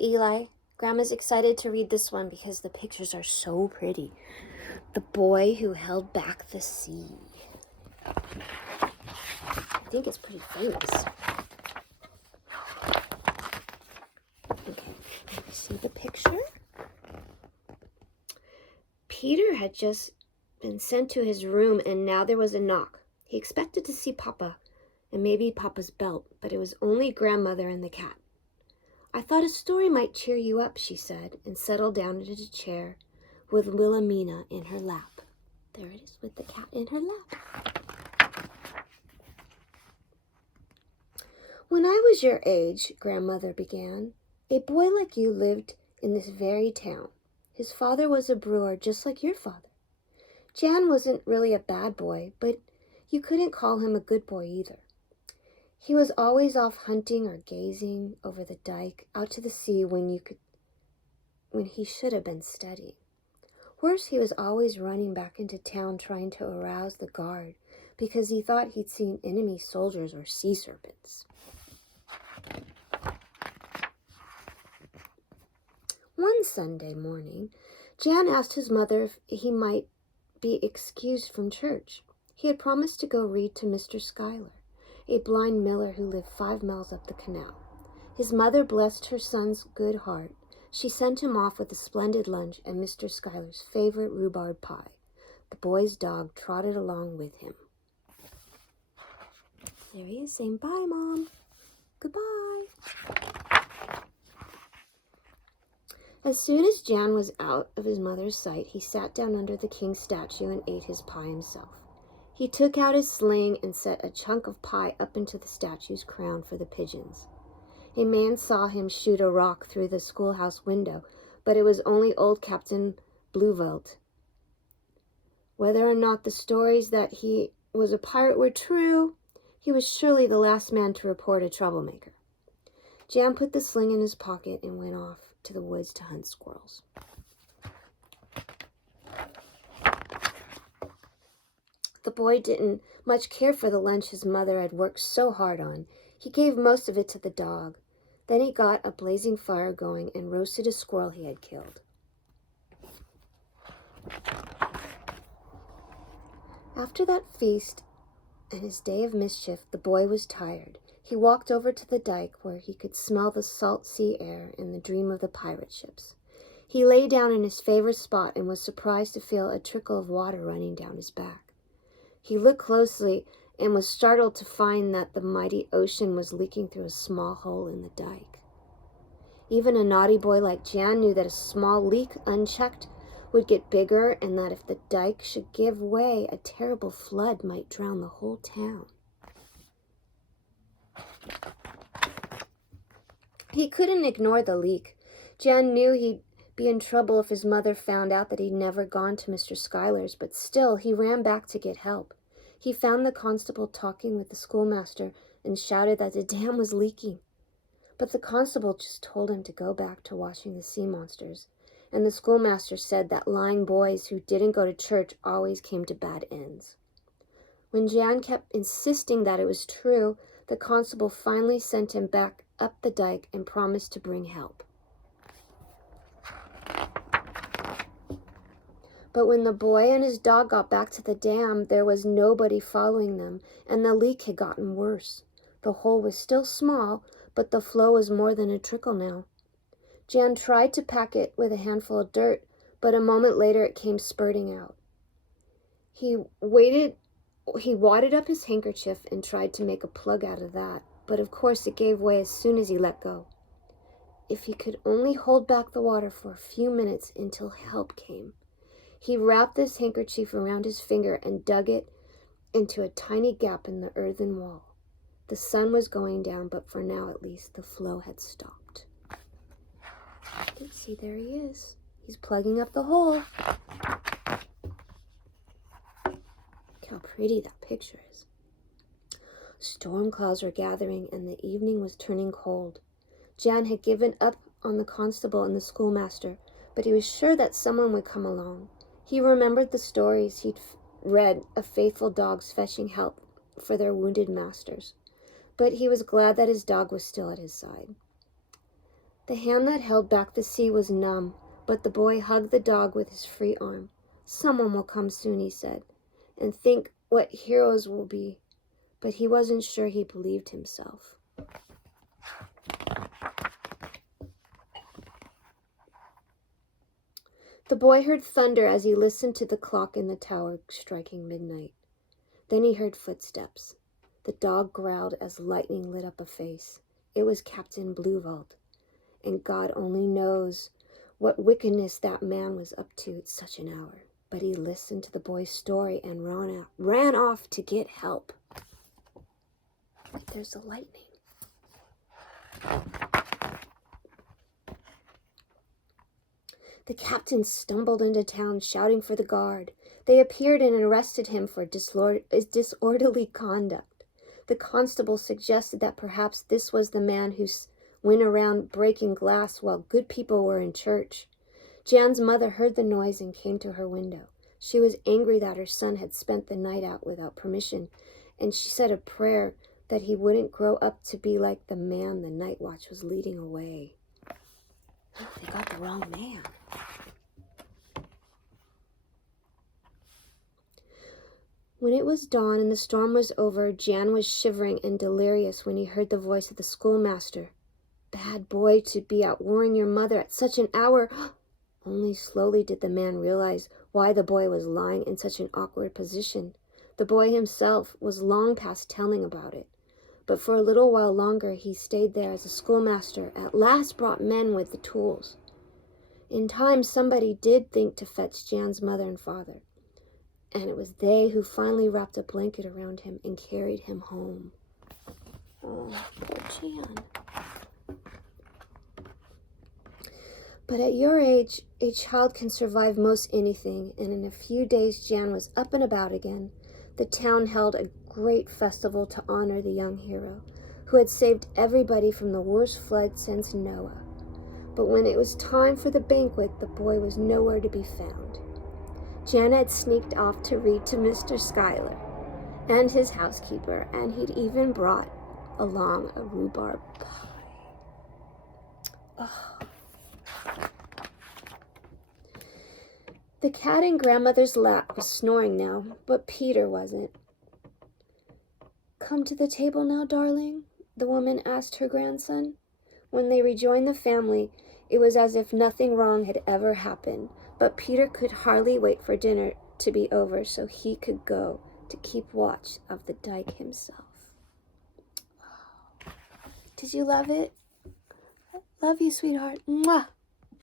Eli. Grandma's excited to read this one because the pictures are so pretty. The Boy Who Held Back the Sea. I think it's pretty famous. Okay, let me see the picture. Peter had just been sent to his room, and now there was a knock. He expected to see Papa, and maybe Papa's belt, but it was only Grandmother and the cat. "I thought a story might cheer you up," she said, and settled down into a chair with Wilhelmina in her lap. There it is, with the cat in her lap. "When I was your age," Grandmother began, "a boy like you lived in this very town. His father was a brewer, just like your father. Jan wasn't really a bad boy, but you couldn't call him a good boy either. He was always off hunting or gazing over the dike out to the sea when he should have been studying. Worse, he was always running back into town trying to arouse the guard because he thought he'd seen enemy soldiers or sea serpents." One Sunday morning, Jan asked his mother if he might be excused from church. He had promised to go read to Mr. Schuyler, a blind miller who lived 5 miles up the canal. His mother blessed her son's good heart. She sent him off with a splendid lunch and Mr. Schuyler's favorite rhubarb pie. The boy's dog trotted along with him. There he is saying, "Bye, Mom. Goodbye." As soon as Jan was out of his mother's sight, he sat down under the king's statue and ate his pie himself. He took out his sling and set a chunk of pie up into the statue's crown for the pigeons. A man saw him shoot a rock through the schoolhouse window, but it was only old Captain Bluevelt. Whether or not the stories that he was a pirate were true, he was surely the last man to report a troublemaker. Jan put the sling in his pocket and went off to the woods to hunt squirrels. The boy didn't much care for the lunch his mother had worked so hard on. He gave most of it to the dog. Then he got a blazing fire going and roasted a squirrel he had killed. After that feast and his day of mischief, the boy was tired. He walked over to the dike where he could smell the salt sea air and dream of the pirate ships. He lay down in his favorite spot and was surprised to feel a trickle of water running down his back. He looked closely and was startled to find that the mighty ocean was leaking through a small hole in the dike. Even a naughty boy like Jan knew that a small leak, unchecked, would get bigger, and that if the dike should give way, a terrible flood might drown the whole town. He couldn't ignore the leak. Jan knew he'd be in trouble if his mother found out that he'd never gone to Mr. Schuyler's, but still he ran back to get help. He found the constable talking with the schoolmaster and shouted that the dam was leaking. But the constable just told him to go back to watching the sea monsters, and the schoolmaster said that lying boys who didn't go to church always came to bad ends. When Jan kept insisting that it was true, the constable finally sent him back up the dike and promised to bring help. But when the boy and his dog got back to the dam, there was nobody following them, and the leak had gotten worse. The hole was still small, but the flow was more than a trickle now. Jan tried to pack it with a handful of dirt, but a moment later it came spurting out. He wadded up his handkerchief and tried to make a plug out of that, but of course it gave way as soon as he let go. If he could only hold back the water for a few minutes until help came. He wrapped this handkerchief around his finger and dug it into a tiny gap in the earthen wall. The sun was going down, but for now at least, the flow had stopped. You can see there he is. He's plugging up the hole. Look how pretty that picture is. Storm clouds were gathering and the evening was turning cold. Jan had given up on the constable and the schoolmaster, but he was sure that someone would come along. He remembered the stories he'd read of faithful dogs fetching help for their wounded masters, but he was glad that his dog was still at his side. The hand that held back the sea was numb, but the boy hugged the dog with his free arm. "Someone will come soon," he said, "and think what heroes will be." But he wasn't sure he believed himself. The boy heard thunder as he listened to the clock in the tower striking midnight. Then he heard footsteps. The dog growled as lightning lit up a face. It was Captain Bluevault, and God only knows what wickedness that man was up to at such an hour. But he listened to the boy's story and ran off to get help. There's the lightning. The captain stumbled into town, shouting for the guard. They appeared and arrested him for disorderly conduct. The constable suggested that perhaps this was the man who went around breaking glass while good people were in church. Jan's mother heard the noise and came to her window. She was angry that her son had spent the night out without permission, and she said a prayer that he wouldn't grow up to be like the man the night watch was leading away. Oh, they got the wrong man. When it was dawn and the storm was over, Jan was shivering and delirious when he heard the voice of the schoolmaster. "Bad boy to be out worrying your mother at such an hour." Only slowly did the man realize why the boy was lying in such an awkward position. The boy himself was long past telling about it. But for a little while longer he stayed there as the schoolmaster at last brought men with the tools. In time somebody did think to fetch Jan's mother and father, and it was they who finally wrapped a blanket around him and carried him home. Oh, poor Jan. But at your age, a child can survive most anything, and in a few days Jan was up and about again. The town held a great festival to honor the young hero, who had saved everybody from the worst flood since Noah. But when it was time for the banquet, the boy was nowhere to be found. Jan had sneaked off to read to Mr. Schuyler and his housekeeper, and he'd even brought along a rhubarb pie. Oh. The cat in grandmother's lap was snoring now, but Peter wasn't. "Come to the table now, darling?" the woman asked her grandson. When they rejoined the family, it was as if nothing wrong had ever happened, but Peter could hardly wait for dinner to be over so he could go to keep watch of the dike himself. Did you love it? Love you, sweetheart. Mwah!